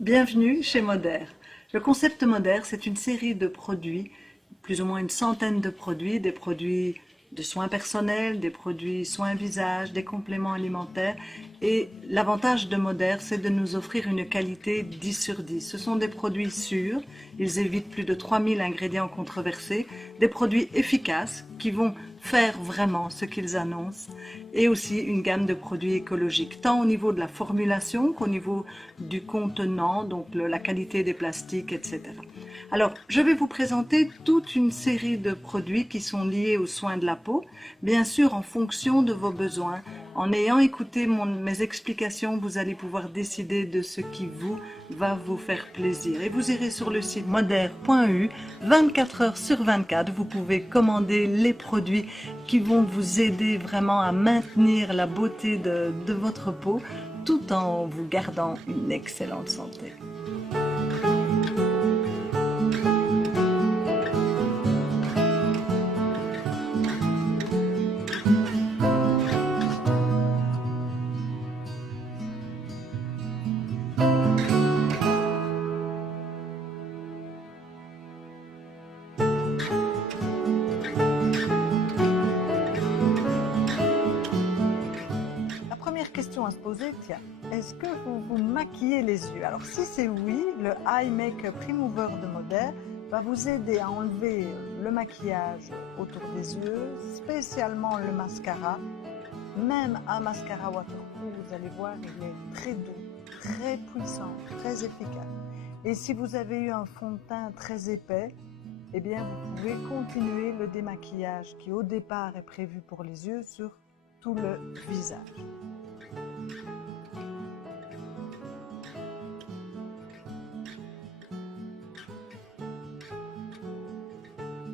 Bienvenue chez Moder. Le concept Moder, c'est une série de produits, plus ou moins une centaine de produits, des produits de soins personnels, des produits soins visage, des compléments alimentaires. Et l'avantage de Moder, c'est de nous offrir une qualité 10 sur 10. Ce sont des produits sûrs, ils évitent plus de 3000 ingrédients controversés, des produits efficaces qui vont faire vraiment ce qu'ils annoncent, et aussi une gamme de produits écologiques, tant au niveau de la formulation qu'au niveau du contenant, donc la qualité des plastiques, etc. Alors, je vais vous présenter toute une série de produits qui sont liés aux soins de la peau, bien sûr en fonction de vos besoins. En ayant écouté mes explications, vous allez pouvoir décider de ce qui va vous faire plaisir. Et vous irez sur le site moder.eu, 24 heures sur 24, vous pouvez commander les produits qui vont vous aider vraiment à maintenir la beauté de votre peau, tout en vous gardant une excellente santé. La première question à se poser, tiens, est-ce que vous vous maquillez les yeux? Alors si c'est oui, le Eye Makeup Remover de Moder va vous aider à enlever le maquillage autour des yeux, spécialement le mascara. Même un mascara waterproof, vous allez voir, il est très doux, très puissant, très efficace. Et si vous avez eu un fond de teint très épais, eh bien vous pouvez continuer le démaquillage qui au départ est prévu pour les yeux sur tout le visage.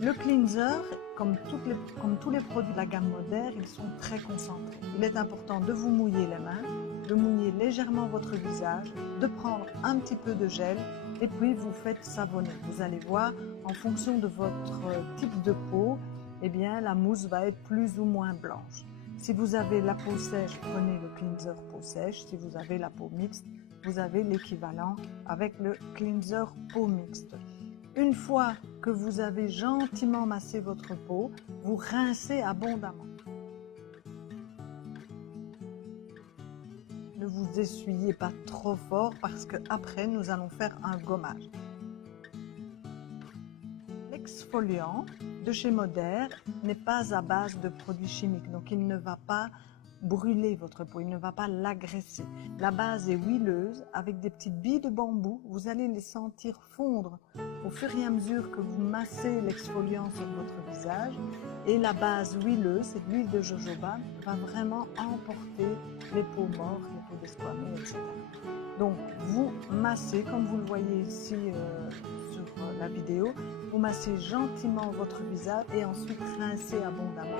Le cleanser, comme tous les produits de la gamme Moder, ils sont très concentrés. Il est important de vous mouiller les mains, de mouiller légèrement votre visage, de prendre un petit peu de gel et puis vous faites savonner. Vous allez voir, en fonction de votre type de peau, eh bien, la mousse va être plus ou moins blanche. Si vous avez la peau sèche, prenez le cleanser peau sèche. Si vous avez la peau mixte, vous avez l'équivalent avec le cleanser peau mixte. Une fois que vous avez gentiment massé votre peau, vous rincez abondamment. Ne vous essuyez pas trop fort parce qu'après nous allons faire un gommage. L'exfoliant de chez Moder n'est pas à base de produits chimiques, donc il ne va pas brûler votre peau, il ne va pas l'agresser. La base est huileuse avec des petites billes de bambou, vous allez les sentir fondre au fur et à mesure que vous massez l'exfoliant sur votre visage, et la base huileuse, c'est de l'huile de jojoba, va vraiment emporter les peaux mortes, les peaux d'esquameux, etc. Donc vous massez, comme vous le voyez ici sur la vidéo, vous massez gentiment votre visage et ensuite rincez abondamment.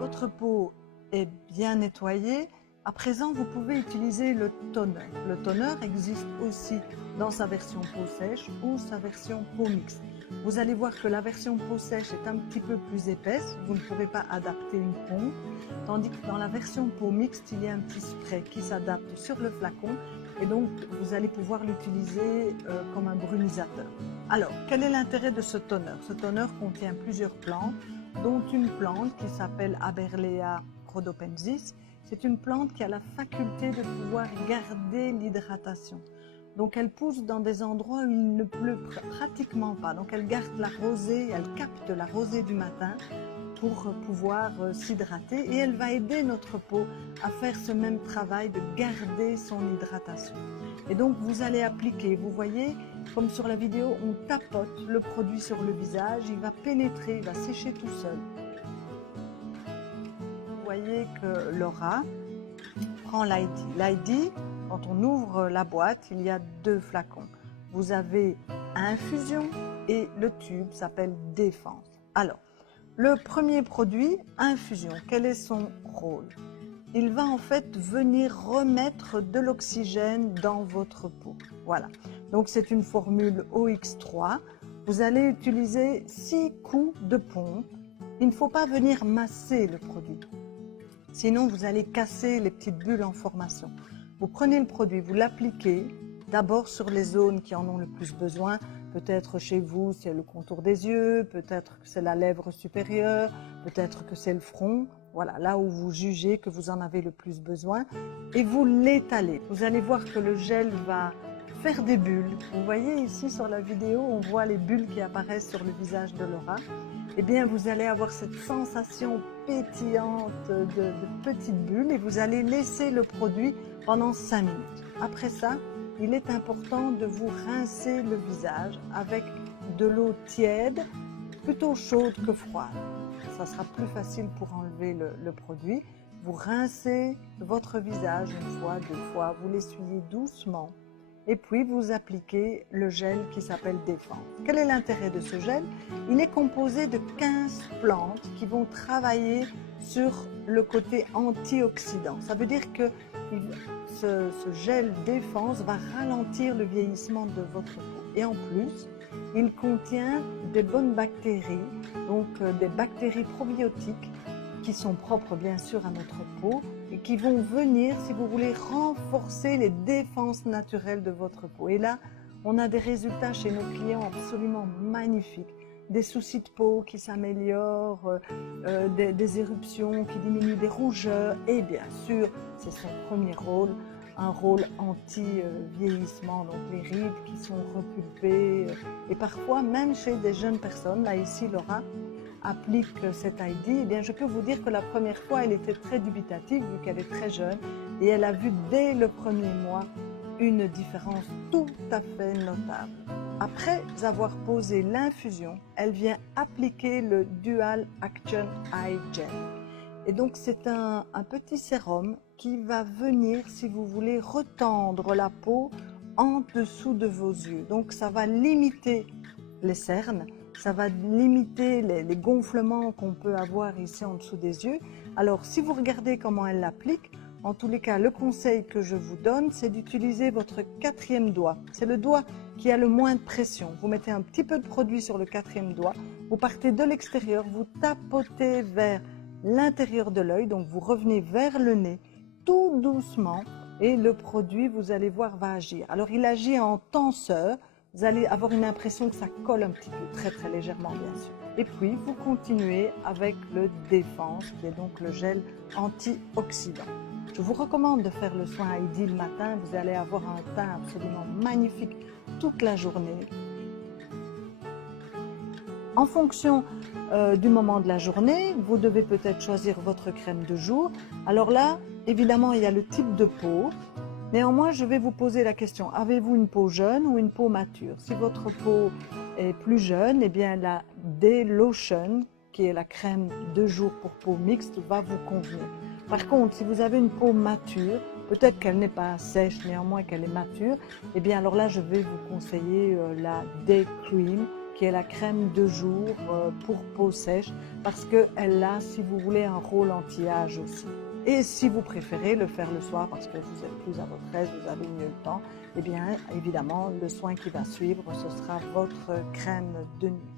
Votre peau est bien nettoyée. À présent, vous pouvez utiliser le toner. Le toner existe aussi dans sa version peau sèche ou sa version peau mixte. Vous allez voir que la version peau sèche est un petit peu plus épaisse, vous ne pourrez pas adapter une pompe, tandis que dans la version peau mixte, il y a un petit spray qui s'adapte sur le flacon et donc vous allez pouvoir l'utiliser comme un brumisateur. Alors, quel est l'intérêt de ce toner? Ce toner contient plusieurs plantes, dont une plante qui s'appelle Aberlea rhodopensis. C'est une plante qui a la faculté de pouvoir garder l'hydratation. Donc elle pousse dans des endroits où il ne pleut pratiquement pas. Donc elle garde la rosée, elle capte la rosée du matin pour pouvoir s'hydrater et elle va aider notre peau à faire ce même travail de garder son hydratation. Et donc vous allez appliquer, vous voyez, comme sur la vidéo, on tapote le produit sur le visage, il va pénétrer, il va sécher tout seul. Vous voyez que Laura prend l'ID. L'ID, quand on ouvre la boîte, il y a deux flacons. Vous avez infusion et le tube s'appelle défense. Alors, le premier produit, infusion, quel est son rôle? Il va en fait venir remettre de l'oxygène dans votre peau. Voilà. Donc c'est une formule OX3. Vous allez utiliser 6 coups de pompe. Il ne faut pas venir masser le produit. Sinon, vous allez casser les petites bulles en formation. Vous prenez le produit, vous l'appliquez d'abord sur les zones qui en ont le plus besoin. Peut-être chez vous, c'est le contour des yeux, peut-être que c'est la lèvre supérieure, peut-être que c'est le front. Voilà, là où vous jugez que vous en avez le plus besoin. Et vous l'étalez. Vous allez voir que le gel va faire des bulles. Vous voyez ici sur la vidéo, on voit les bulles qui apparaissent sur le visage de Laura. Eh bien, vous allez avoir cette sensation pétillante de petites bulles et vous allez laisser le produit pendant 5 minutes. Après ça, il est important de vous rincer le visage avec de l'eau tiède, plutôt chaude que froide. Ça sera plus facile pour enlever le produit. Vous rincez votre visage une fois, 2 fois, vous l'essuyez doucement. Et puis vous appliquez le gel qui s'appelle Défense. Quel est l'intérêt de ce gel? Il est composé de 15 plantes qui vont travailler sur le côté antioxydant. Ça veut dire que ce gel Défense va ralentir le vieillissement de votre peau. Et en plus, il contient des bonnes bactéries, donc des bactéries probiotiques qui sont propres bien sûr à notre peau et qui vont venir, si vous voulez, renforcer les défenses naturelles de votre peau. Et là, on a des résultats chez nos clients absolument magnifiques. Des soucis de peau qui s'améliorent, des éruptions qui diminuent, des rougeurs. Et bien sûr, c'est son premier rôle, un rôle anti-vieillissement. Donc les rides qui sont repulpées. Et parfois, même chez des jeunes personnes, là ici Laura applique cet ID, eh bien je peux vous dire que la première fois, elle était très dubitative vu qu'elle est très jeune et elle a vu dès le premier mois une différence tout à fait notable. Après avoir posé l'infusion, elle vient appliquer le Dual Action Eye Gel. Et donc c'est un petit sérum qui va venir, si vous voulez, retendre la peau en dessous de vos yeux. Donc ça va limiter les cernes, ça va limiter les gonflements qu'on peut avoir ici en dessous des yeux. Alors, si vous regardez comment elle l'applique, en tous les cas, le conseil que je vous donne, c'est d'utiliser votre 4e doigt. C'est le doigt qui a le moins de pression. Vous mettez un petit peu de produit sur le 4e doigt, vous partez de l'extérieur, vous tapotez vers l'intérieur de l'œil, donc vous revenez vers le nez, tout doucement, et le produit, vous allez voir, va agir. Alors, il agit en tenseur. Vous allez avoir une impression que ça colle un petit peu, très très légèrement bien sûr. Et puis vous continuez avec le Défense, qui est donc le gel antioxydant. Je vous recommande de faire le soin ID le matin, vous allez avoir un teint absolument magnifique toute la journée. En fonction du moment de la journée, vous devez peut-être choisir votre crème de jour. Alors là, évidemment, il y a le type de peau. Néanmoins, je vais vous poser la question, avez-vous une peau jeune ou une peau mature? Si votre peau est plus jeune, eh bien la D-Lotion, qui est la crème de jour pour peau mixte, va vous convenir. Par contre, si vous avez une peau mature, peut-être qu'elle n'est pas sèche, néanmoins qu'elle est mature, eh bien alors là, je vais vous conseiller la Day Cream, qui est la crème de jour pour peau sèche, parce qu'elle a, si vous voulez, un rôle anti-âge aussi. Et si vous préférez le faire le soir parce que vous êtes plus à votre aise, vous avez mieux le temps, eh bien évidemment le soin qui va suivre, ce sera votre crème de nuit.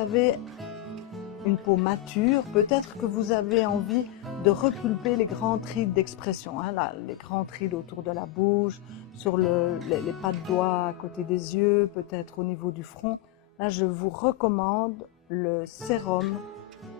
Avez une peau mature, peut-être que vous avez envie de repulper les grandes rides d'expression, hein, les grandes rides autour de la bouche, sur les pas de doigts à côté des yeux, peut-être au niveau du front. Là, je vous recommande le sérum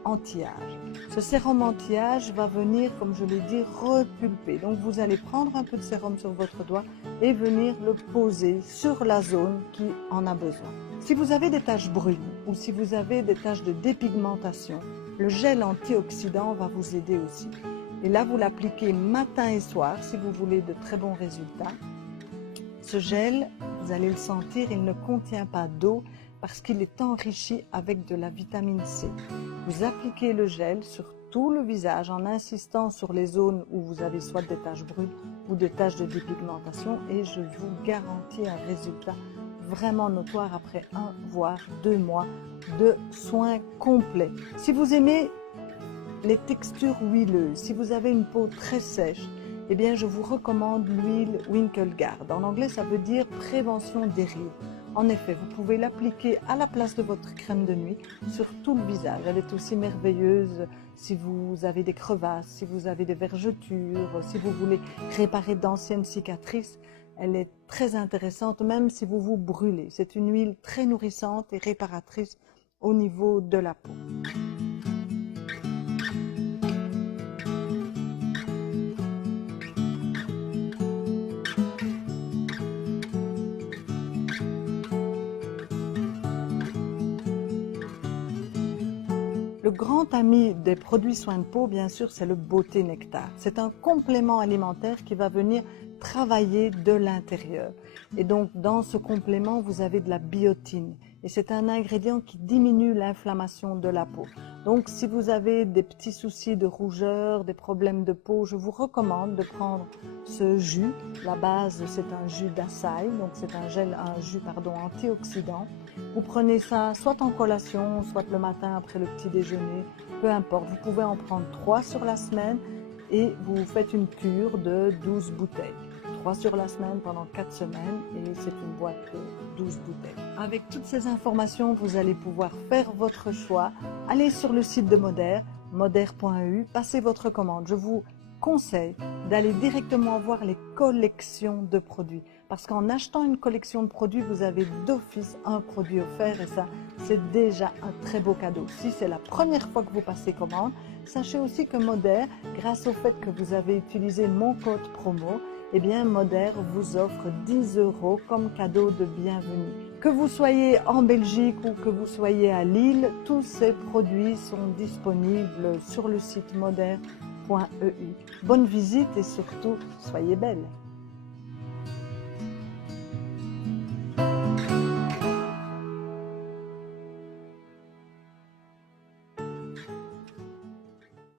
anti-âge. Ce sérum anti-âge va venir, comme je l'ai dit, repulper. Donc vous allez prendre un peu de sérum sur votre doigt et venir le poser sur la zone qui en a besoin. Si vous avez des taches brunes ou si vous avez des taches de dépigmentation, le gel antioxydant va vous aider aussi. Et là, vous l'appliquez matin et soir si vous voulez de très bons résultats. Ce gel, vous allez le sentir, il ne contient pas d'eau, parce qu'il est enrichi avec de la vitamine C. Vous appliquez le gel sur tout le visage en insistant sur les zones où vous avez soit des taches brunes ou des taches de dépigmentation et je vous garantis un résultat vraiment notoire après 1 voire 2 mois de soins complets. Si vous aimez les textures huileuses, si vous avez une peau très sèche, eh bien je vous recommande l'huile Winkleguard. En anglais, ça veut dire prévention des rides. En effet, vous pouvez l'appliquer à la place de votre crème de nuit sur tout le visage. Elle est aussi merveilleuse si vous avez des crevasses, si vous avez des vergetures, si vous voulez réparer d'anciennes cicatrices. Elle est très intéressante même si vous vous brûlez. C'est une huile très nourrissante et réparatrice au niveau de la peau. Le grand ami des produits soins de peau, bien sûr, c'est le Beauté Nectar. C'est un complément alimentaire qui va venir travailler de l'intérieur. Et donc, dans ce complément, vous avez de la biotine. Et c'est un ingrédient qui diminue l'inflammation de la peau. Donc, si vous avez des petits soucis de rougeur, des problèmes de peau, je vous recommande de prendre ce jus. La base, c'est un jus d'açaï, donc c'est un jus antioxydant. Vous prenez ça soit en collation, soit le matin après le petit déjeuner, peu importe. Vous pouvez en prendre 3 sur la semaine et vous faites une cure de 12 bouteilles. 3 sur la semaine pendant 4 semaines et c'est une boîte de 12 bouteilles. Avec toutes ces informations, vous allez pouvoir faire votre choix. Allez sur le site de Moder, moder.eu, passez votre commande. Je vous conseille d'aller directement voir les collections de produits. Parce qu'en achetant une collection de produits, vous avez d'office un produit offert et ça, c'est déjà un très beau cadeau. Si c'est la première fois que vous passez commande, sachez aussi que Moder, grâce au fait que vous avez utilisé mon code promo, eh bien Moder vous offre 10 € comme cadeau de bienvenue. Que vous soyez en Belgique ou que vous soyez à Lille, tous ces produits sont disponibles sur le site moder.eu. Bonne visite et surtout, soyez belles.